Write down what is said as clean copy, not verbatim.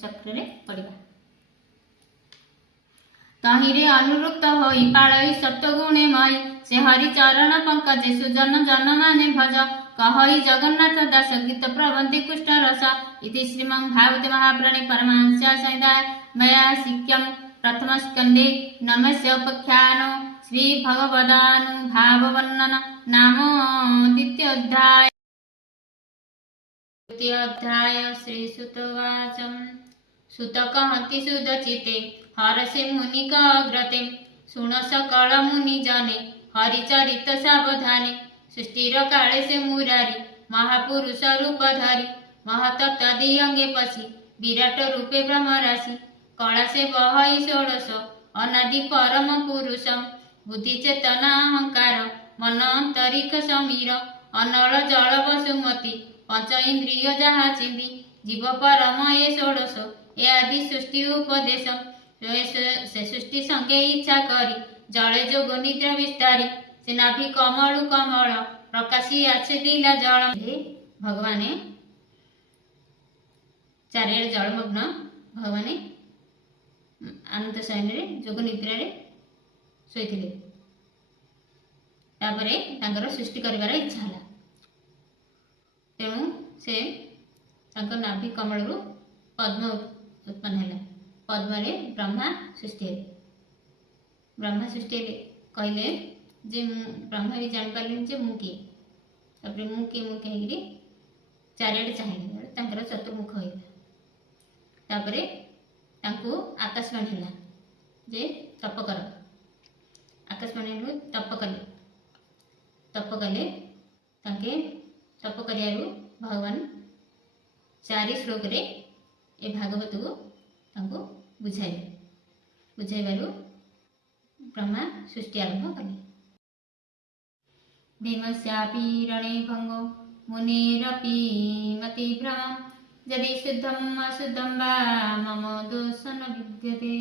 चक्र रे पड़िबा। तहिरे अनुरुक्त होई पाळई सप्तगुणे मई से हरि चरण पंकज सुजन जन माने भज कहई जगन्नाथ दास गीत प्रबंधि कुष्ठ रस इति श्रीमं भागवते महापुराणे परमहंस संहितायां मया शिक्यं प्रथम स्कंदे नमस्य उपाख्यानो श्री भगवदानुभाववर्णन नाम द्वितीयोऽध्याय। द्वितीयोऽध्याय श्री सुतवाच सुत कहति सुदचिते हरसे मुनि कग्रते सुन सकल मुनि जने हरिचरित सावधाने सृष्टिर काले से मुरारी महापुरुष रूप धरी महतत्वादि अंगे पशी विराट रूपे ब्रह्मराशि कला से बहई षोडश अनादि परम पुरुषम बुद्धि चेतना अहंकार मन अंतरिक समीर अनल जल वसुमती पंच इंद्रिय जहा चिंदी जीव परम ये षोडश ए आदि सृष्टि उपदेश से सृष्टि संगे इच्छा करी जले जोग निद्रा विस्तारी से नाभि कमल कमल प्रकाशी आछे दिला जल भगवान चारिआडे जलमग्न भगवान आनंद शयन रे जोग निद्रा रे शोइथिले तापरे तांकर सृष्टि करिवार इच्छा हला तेणु से तांकर नाभि कमल रु पद्म उत्पन्न है पद्म रे ब्रह्मा सृष्टि है ब्रह्मा सृष्टि कहले जे ब्रह्मा भी जान पारे जे मु किए तापर मु किए चारिआडे चाहिए तांकर चतुर्मुख होइला तापर तांको आकाशवाणी है जे तप कर आकाशवाणी तप कले तांके तप करियारु भगवान चारि श्लोक रे ए भागवत को तांको बुझाइबारु ब्रह्मा सृष्टि आरंभ कले। भीमस्यापि रणे भंगो मुनिरपि मतिभ्रमं यदि शुद्धम अशुद्धम वा मम दोष न विद्यते।